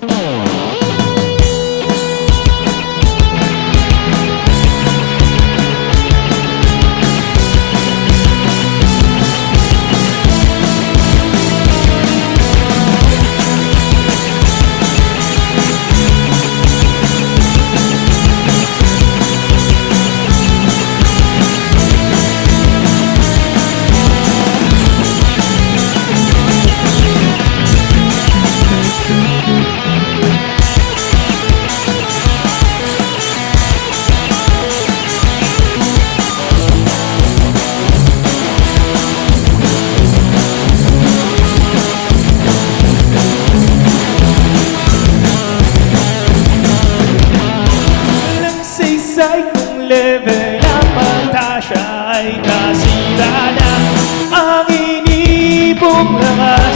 Oh. Ay nasira na Ang inibong langaw